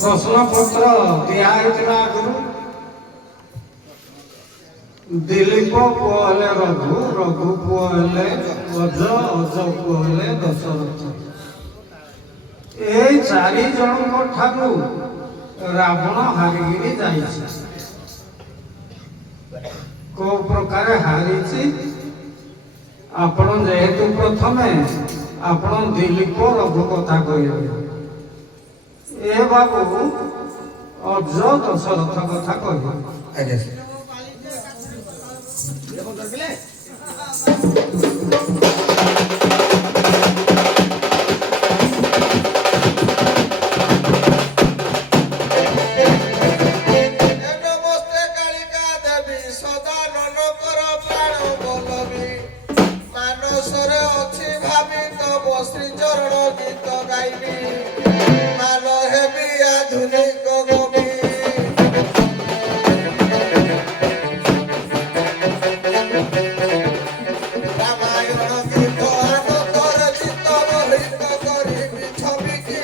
ପ୍ରଶ୍ନପତ୍ର ଦିଆହେଇଥିଲା ଆଗରୁ। ଦିলীପ ପୁଅ ହେଲେ ରଘୁ, ରଘୁ ପୁଅ ହେଲେ ଅଜ, ଅଜ ପୁଅ ହେଲେ ଦଶରଥ। ଏଇ 4 ଜଣଙ୍କ ଠାରୁ ରାବଣ ହାରିକିରି ଯାଇଛି। କୋଉ ପ୍ରକାର ହାରିଛି? ଆପଣ ଯେହେତୁ ପ୍ରଥମେ ଆପଣ ଦିলীପ ରଘୁ କଥା କହିବେ, ଏ ବାବୁ ଅଜ ଦଶରଥ କଥା କହିବେ। ଆଜ୍ଞା ଶ୍ରୀ ଚରଣ ଗୀତ ଗାଇବି ମାନ ହେବି ଆଧୁନିକ କବି। ରାମାୟଣ ଗୀତ ଆନନ୍ଦରେ ଚିତ୍ତ ମୋହିତ କରିବି ଛବିକି।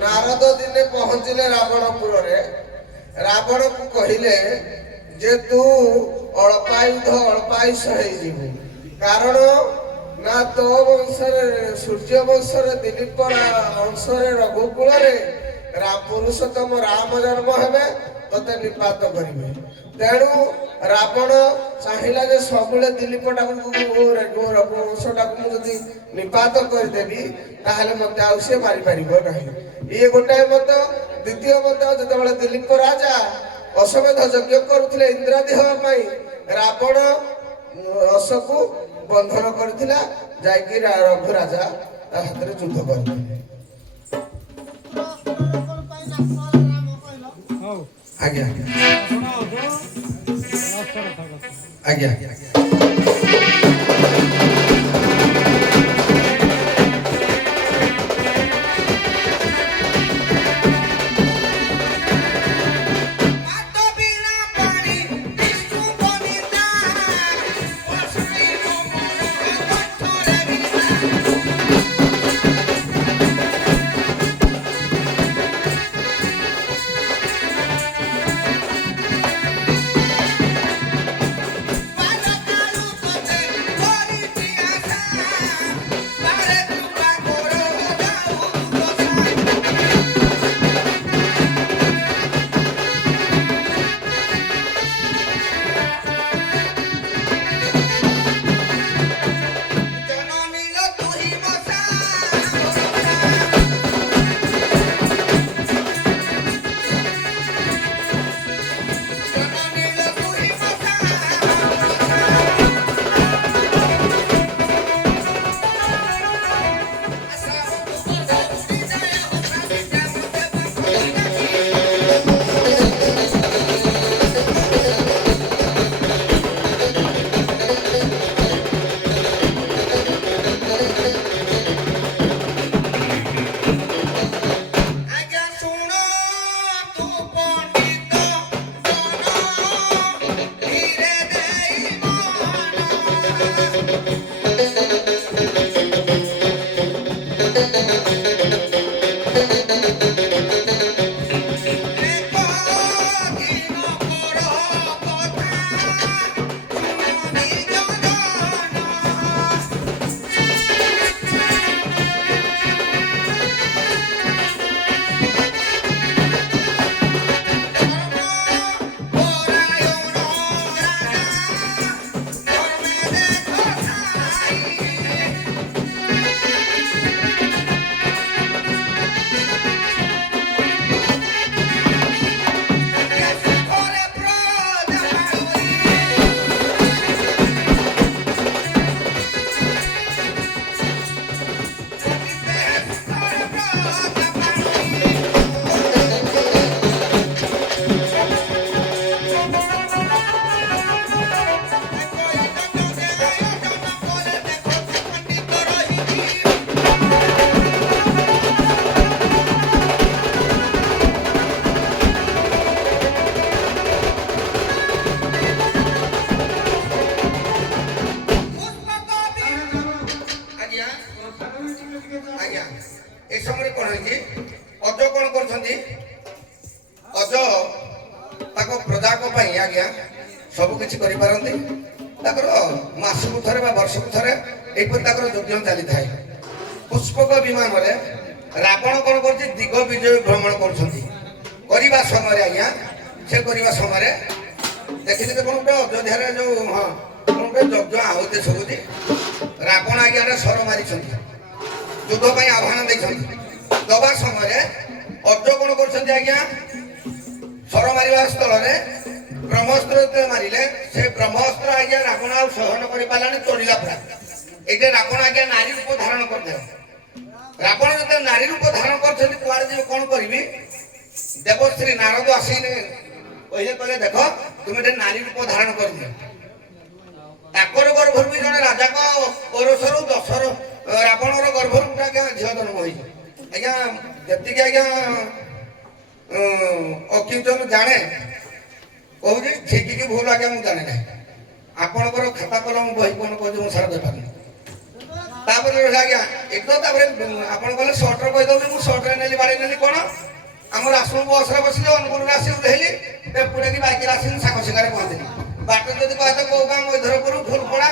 ନାରଦ ଦିନେ ପହଞ୍ଚିଲେ ରାବଣପୁରରେ। ରାବଣକୁ କହିଲେ ଯେ ତୁ ଅଳ୍ପାୟୁଧ ଅଳ୍ପାୟୁଷ ହେଇଯିବୁ, କାରଣ ନା ତୋ ବଂଶରେ ସୂର୍ଯ୍ୟ ବଂଶରେ ଦିଲୀପ ବଂଶରେ ରଘୁକୁଳରେ ପୁରୁଷୋତ୍ତମ ରାମ ଜନ୍ମ ହେବେ, ତତେ ନିପାତ କରିବେ। ତେଣୁ ରାବଣ ଚାହିଁଲା ଯେ ସବୁବେଳେ ଦିଲୀପଟାକୁ ରଘୁବଂଶଟାକୁ ମୁଁ ଯଦି ନିପାତ କରିଦେବି ତାହେଲେ ମତେ ଆଉ ସେ ମାରିପାରିବ ନାହିଁ। ଇଏ ଗୋଟାଏ ମତ। ଦ୍ୱିତୀୟ ମତ, ଯେତେବେଳେ ଦିଲୀପ ରାଜା ଅଶ୍ୱମେଧ ଯଜ୍ଞ କରୁଥିଲେ ଇନ୍ଦ୍ରାଦି ହେବା ପାଇଁ, ରାବଣ ଅଶ୍ୱକୁ ବନ୍ଧନ କରିଥିଲା, ଯାଇକି ରଘୁ ରାଜା ତା ହାତରେ ଯୁଦ୍ଧ କରିଥିଲେ। ଆଜ୍ଞା ଆଜ୍ଞା ଆଜ୍ଞା ଆଜ୍ଞା ଏ ସମୟରେ କଣ ହେଇଛି ଅଜ କଣ କରୁଛନ୍ତି ଅଜ ତାଙ୍କ ପ୍ରଜାଙ୍କ ପାଇଁ ଆଜ୍ଞା ସବୁ କିଛି କରିପାରନ୍ତି ତାଙ୍କର ମାସକୁ ଥରେ ବା ବର୍ଷକୁ ଥରେ ଏଇପରି ତାଙ୍କର ଯଜ୍ଞ ଚାଲିଥାଏ ପୁଷ୍ପକ ବିମାନରେ ରାବଣ କଣ କରୁଛି ଦିଗ ବିଜୟ ଭ୍ରମଣ କରୁଛନ୍ତି କରିବା ସମୟରେ ଆଜ୍ଞା ସେ କରିବା ସମୟରେ ଦେଖିଥିଲେ କଣ ଗୋଟେ ଅଯୋଧ୍ୟାରେ ଯୋଉ ହଁ କଣ ଗୋଟେ ଯଜ୍ଞ ଆହୁତି ସବୁଛି ରାବଣ ଆଜ୍ଞା ସ୍ୱର ମାରିଛନ୍ତି ଯୁଦ୍ଧ ପାଇଁ ଆହ୍ୱାନ ଦେଇଛନ୍ତି ଦବା ସମୟରେ ଅଜ କଣ କରୁଛନ୍ତି ଆଜ୍ଞା ସ୍ୱର ମାରିବା ସ୍ଥଳରେ ବ୍ରହ୍ମାସ୍ତ୍ର ମାରିଲେ ସେ ବ୍ରହ୍ମାସ୍ତ୍ର ଆଜ୍ଞା ରାବଣ ଆଉ ସହନ କରିପାରିଲାନି ତୋଳିଲା ପୁରା ଏଇଟା ରାବଣ ଆଜ୍ଞା ନାରୀ ରୂପ ଧାରଣ କରିଦେଲା ରାବଣ ଯେତେବେଳେ ନାରୀ ରୂପ ଧାରଣ କରିଛନ୍ତି କୁଆଡେ ଯିବେ କଣ କରିବି ଦେବଶ୍ରୀ ନାରଦ ଆସିଲେ କହିଲେ ଦେଖ ତୁମେ ଟିକେ ନାରୀ ରୂପ ଧାରଣ କରିଦିଅ ତାଙ୍କର ଗର୍ଭରୁ ବି ଜଣେ ରାଜାଙ୍କ ପୌରଷରୁ ରାବଣର ଗର୍ଭରୁ ଆଜ୍ଞା ଝିଅ ଜନ୍ମ ହୋଇଛି ଆଜ୍ଞା ଯେତିକି ଆଜ୍ଞା ଅକିଞ୍ଚନ ଜାଣେ କହୁଛି ଠିକ କି ଭୁଲ ଆଜ୍ଞା ମୁଁ ଜାଣେ ନାହିଁ ଆପଣଙ୍କର ଖାତା କଲମ ବହି କଣ କହୁଛି ମୁଁ ସାରା ଦେଇପାରୁନି ତାପରେ ଆଜ୍ଞା ଏକ ତାପରେ ଆପଣ କହିଲେ ସର୍ଟରେ କହିଦଉଛି ମୁଁ ସର୍ଟରେ ନେଲି ବାড়ি ନେଲି କଣ ଆମର ଆଶ୍ରମ ବସରେ ବସିଲେ ଅନୁଗୁଳରେ ଆସି ଉଠେଇଲି ଟେମ୍ପୁଟେ କି ବାଇକରେ ଆସିଲି ସାଙ୍ଗ ଶିକାରେ ପହଞ୍ଚିଲି ବାଟରେ ଯଦି କହିତେ କୋଉ ଗାଁ ମୈଧରପୁର ଫୁଲପଡ଼ା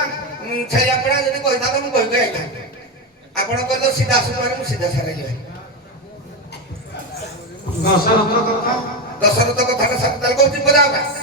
ଛେଳିଆପଡ଼ା ଯଦି କହିଥାନ୍ତେ ମୁଁ କହିକି ଆଇଥାନ୍ତି ଆପଣ କହିଲେ ସିଧା ଆସୁଥିବାରୁ ମୁଁ ସିଧା ସାରିଲି ଦଶରଥ କଥାଟା ସାର ତାହେଲେ କହୁଛି ବୋଧେ ଆଉ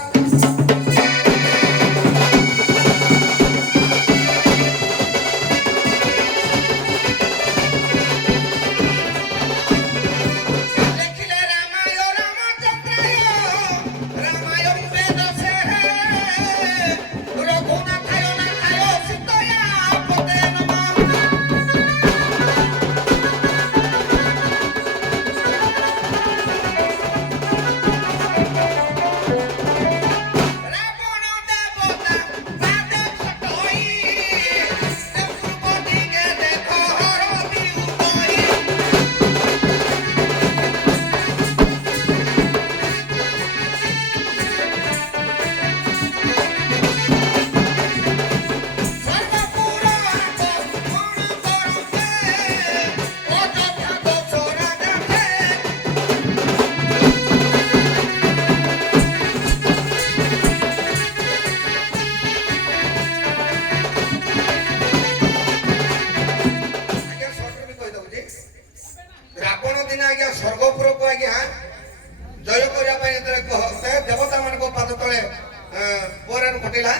ସ୍ୱର୍ଗପୁରକୁ ଆଜ୍ଞା ଜୟ କରିବା ପାଇଁ ଯେତେବେଳେ ଦେବତା ମାନଙ୍କ ପାଦ ତଳେ ପରେ ଘଟିଲା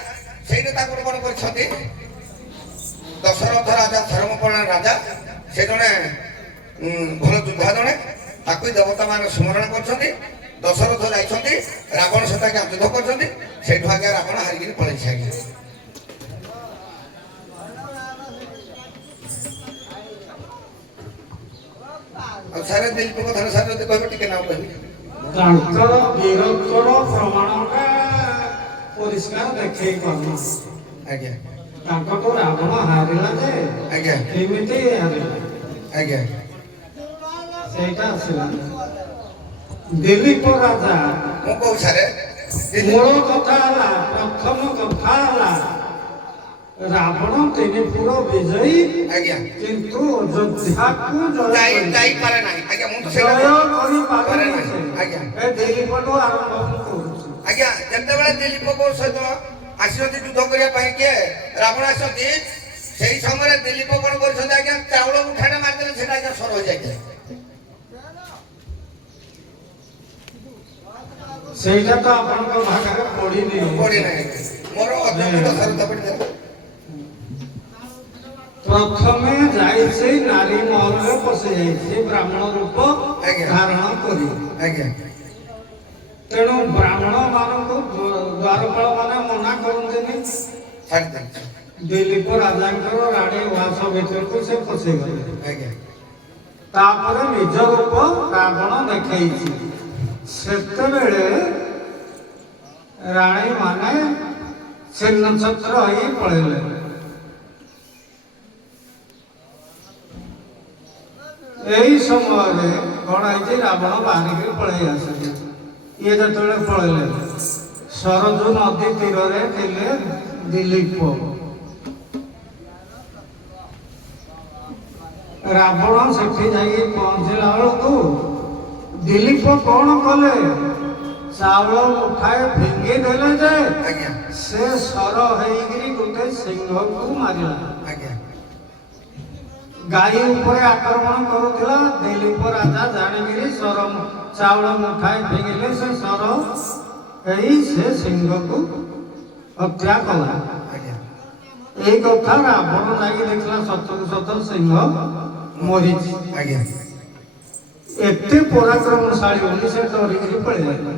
ସେଇଠି ତାଙ୍କର କଣ କରିଛନ୍ତି ଦଶରଥ ରାଜା ଧର୍ମପରାୟଣ ରାଜା ସେ ଜଣେ ଭଲ ଯୋଦ୍ଧା ଜଣେ ତାକୁ ଦେବତା ମାନେ ସ୍ମରଣ କରୁଛନ୍ତି ଦଶରଥ ଯାଇଛନ୍ତି ରାବଣ ସହିତ ଆଜ୍ଞା ଯୁଦ୍ଧ କରିଛନ୍ତି ସେଇଠୁ ଆଜ୍ଞା ରାବଣ ହାରିକିରି ପଳେଇଛି ଆଜ୍ଞା ଆଉ ସାରେ ଦିଲ୍ଲୀ କଥାରେ ସାର୍ ଯଦି କହିବେ ଟିକେ ନାଁ କହିବି ତାଙ୍କର ବୀରତ୍ୱର ପ୍ରମାଣଟା ପରିଷ୍କାର ଦେଖେଇ ପାରୁନ ଆଜ୍ଞା ତାଙ୍କଠୁ ରାବଣ ହାରିଲା ଯେ ଆଜ୍ଞା କେମିତି ହାରିଲା ଆଜ୍ଞା ସେଇଟା ଆସିଲା ଦିଲ୍ଲୀପ ରାଜା ମୁଁ କହୁଛି ସାରେ ମୂଳ କଥା ହେଲା ପ୍ରଥମ କଥା ହେଲା ରାବଣ 3 ପୁର ବିଜୟୀ ଆଜ୍ଞା କିନ୍ତୁ ଅଯୋଧ୍ୟାକୁ ଯାଇପାରେ ନାହିଁ ଆଜ୍ଞା ମୁଁ ତ ଜୟ ପାରେ କରିପାରେ ନାହିଁ ନାହିଁ। ଆଜ୍ଞା ଏ ଦିଲ୍ଲୀପଠୁ ଆରମ୍ଭ ମୁଁ କରୁଛି। ଆଜ୍ଞା ଯେତେବେଳେ ଦିଲ୍ଲୀପଙ୍କ ସହିତ ଆସିଛନ୍ତି ଯୁଦ୍ଧ କରିବା ପାଇଁ କିଏ ରାବଣ ଆସିଛନ୍ତି ସେଇ ସମୟରେ ଦିଲ୍ଲୀପ କଣ କରିଛନ୍ତି ଆଜ୍ଞା ଚାଉଳ ମୁଠାଟେ ମାରିଦେଲେ ସେଟା ଆଜ୍ଞା ସର ହୋଇଯାଇଥିଲା। ସେଇଟା ତ ଆପଣଙ୍କ ଭାଗରେ ପଡିନି। ପଡି ନାହିଁ ମୋର ଅଯୋଗ୍ୟ ଦଶରଥ ପଡିଥିଲା। ପ୍ରଥମେ ଯାଇଛି ନାରୀ ମହଲରେ ପଶି ଯାଇଛି ବ୍ରାହ୍ମଣ ରୂପ ଆଜ୍ଞା। ଧାରଣ କରି। ଆଜ୍ଞା ତେଣୁ ବ୍ରାହ୍ମଣ ମାନଙ୍କୁ ଦ୍ୱାରପାଳ ମାନେ ମନା କରନ୍ତିନି। ଛାଡ଼ିଦେଲି ଦିଲ୍ଲୀପ ରାଜାଙ୍କର ରାଣୀ ଉଆସ ଭିତରକୁ ସେ ପଶିଗଲେ। ଆଜ୍ଞା ତାପରେ ନିଜ ରୂପ ରାବଣ ଦେଖେଇଛି। ସେତେବେଳେ ରାଣୀ ମାନେ ଛିନ୍ନଛତ୍ର ହୋଇ ପଳେଇଲେ। এই ସମୟରେ କଣ ହେଇଛି ରାବଣ ବାହାରିକି ପଳେଇ ଆସିଲେ। ଇଏ ଯେତେବେଳେ ପଳେଇଲେ ସରଜୁ ନଦୀ ତୀରରେ ଥିଲେ ଦିଲ୍ଲୀପ। ରାବଣ ସେଠି ଯାଇକି ପହଞ୍ଚିଲା ବେଳକୁ ଦିଲ୍ଲୀପ କଣ କଲେ ଚାଉଳ ମୁଠାଏ ଫିଙ୍ଗି ଦେଲେ ଯେ ଆଜ୍ଞା ସେ ସର ହେଇକିରି ଗୋଟେ ସିଂହକୁ ମାରିଲା। ଆଜ୍ଞା ଗାଈ ଉପରେ ଆକ୍ରମଣ କରୁଥିଲା ଦିଲ୍ଲୀପ ରାଜା ଜାଣିକିରି ସର ଚାଉଳ ମୁଠାଏ ଫିଙ୍ଗିଲେ ସେ ସର ହେଇ ସେ ସିଂହକୁ ହତ୍ୟା କଲା। ଆଜ୍ଞା এই কথা ରାବଣ ଯାଇକି ଦେଖିଲା ସତକୁ ସତ ସିଂହ ମରିଛି। ଆଜ୍ଞା ଏତେ ପରାକ୍ରମଶାଳୀ ବୋଲି ସେ ଡରିକିରି ପଳେଇଲା।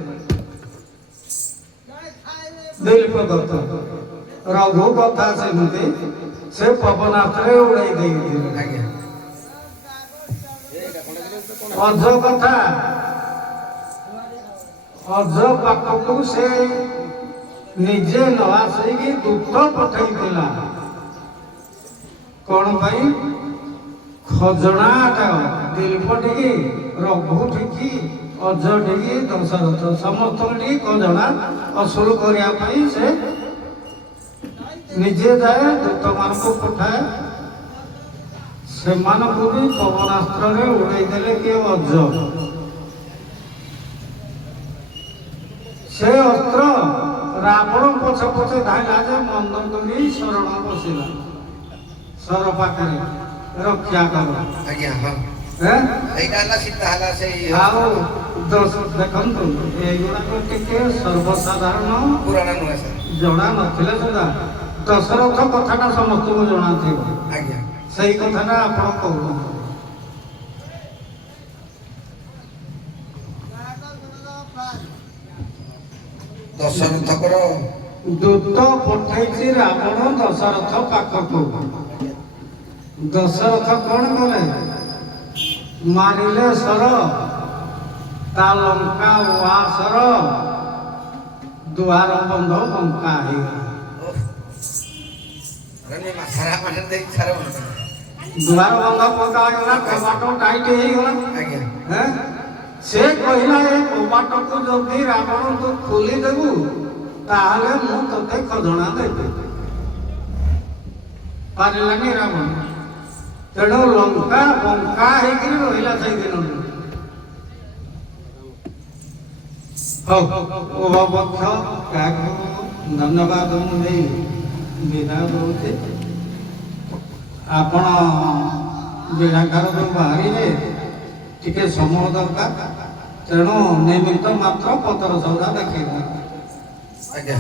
ଦିଲ୍ଲୀପ କଥା ରଘୁ କଥା ସେମିତି ସେ ପବନାସ୍ତ୍ରରେ ଉଡେଇ ଦେଇଥିଲେ। ଆଜ୍ଞା ଅଜ କଥା ଅଜ ପାଖକୁ ସେ ନିଜେ ନ ଆସିକି ଦୂତ ପଠେଇଥିଲା। କଣ ପାଇଁ ଖଜଣାଟା ଦିଲ୍ଲୀପ ଠିକି ରଘୁ ଠିକି ଅଜ ଠିକି ଦଶରଥ ସମସ୍ତଙ୍କୁ ଟିକେ ଖଜଣା ଅସୁଲ କରିବା ପାଇଁ ସେ ନିଜେ ଯାଏ ଦୂତମାନଙ୍କୁ ପଠାଏ। ସେମାନଙ୍କୁ ବି ପବନାସ୍ତ୍ରରେ ଉଡେଇ ଦେଲେ କିଏ ଅଜ। ସେ ଅସ୍ତ୍ର ରାବଣ ପଛେ ପଛେ ଧାଇଲା ଯେ ମନ୍ଦୋଦରୀ ଶରଣ ବସିଲା ସର ପାଖରେ ରକ୍ଷା କର। ଆଜ୍ଞା ହଁ ହେଁ? ସେଇଟା ହେଲା ସୀତା ହେଲା ସେଇ ଆଉ ଦେଖନ୍ତୁ ଏଇଗୁଡାକ ଟିକେ ସର୍ବସାଧାରଣ ପୁରାଣ ନୁହେଁ ସାର୍ ଜଣା ନଥିଲେ ସୁଦ୍ଧା ଦଶରଥ କଥାଟା ସମସ୍ତଙ୍କୁ ଜଣାଥିବ। ଆଜ୍ଞା ସେଇ କଥାଟା ଆପଣ କହୁଛନ୍ତି। ଦଶରଥଙ୍କର ଦୂତ ପଠେଇଛି ରାବଣ ଦଶରଥ ପାଖକୁ। ଦଶରଥ କଣ କଲେ ମାରିଲେ ସର ତା ଲଙ୍କା ଉଆସର ଦୁଆର ବନ୍ଧ ବଙ୍କା ହେଇଗଲା। ସାରା ମାନେ ଦେଇ ସାରା ଦୁଆର ବନ୍ଧ ବଙ୍କା ହେଇଗଲା କବାଟ ଟାଇଟ୍ ହେଇଗଲା। ଆଜ୍ଞା ହେଁ? ସେ କହିଲା ଏ କବାଟକୁ ଯଦି ରାବଣ ତୁ ଖୋଲିଦେବୁ ତାହେଲେ ମୁଁ ତତେ ଖଜଣା ଦେବି। ପାରିଲାନି ରାବଣ। ତେଣୁ ଲଙ୍କା ବଙ୍କା ହେଇକିରି ରହିଲା ସେଇଦିନରୁ। ହଉ ଉଭପକ୍ଷ କାହାକୁ ଧନ୍ୟବାଦ ମୁଁ ଦେଇ ବିଦାୟ ଦଉଛି। ଆପଣ ବିଡ଼ାକାର ଯେଉଁ ବାହାରିବେ ଟିକେ ସମୟ ଦରକାର। ତେଣୁ ନିମିତ୍ତ ମାତ୍ର ପତ୍ର ସୌଦା ଦେଖେଇଦେବେ। ଆଜ୍ଞା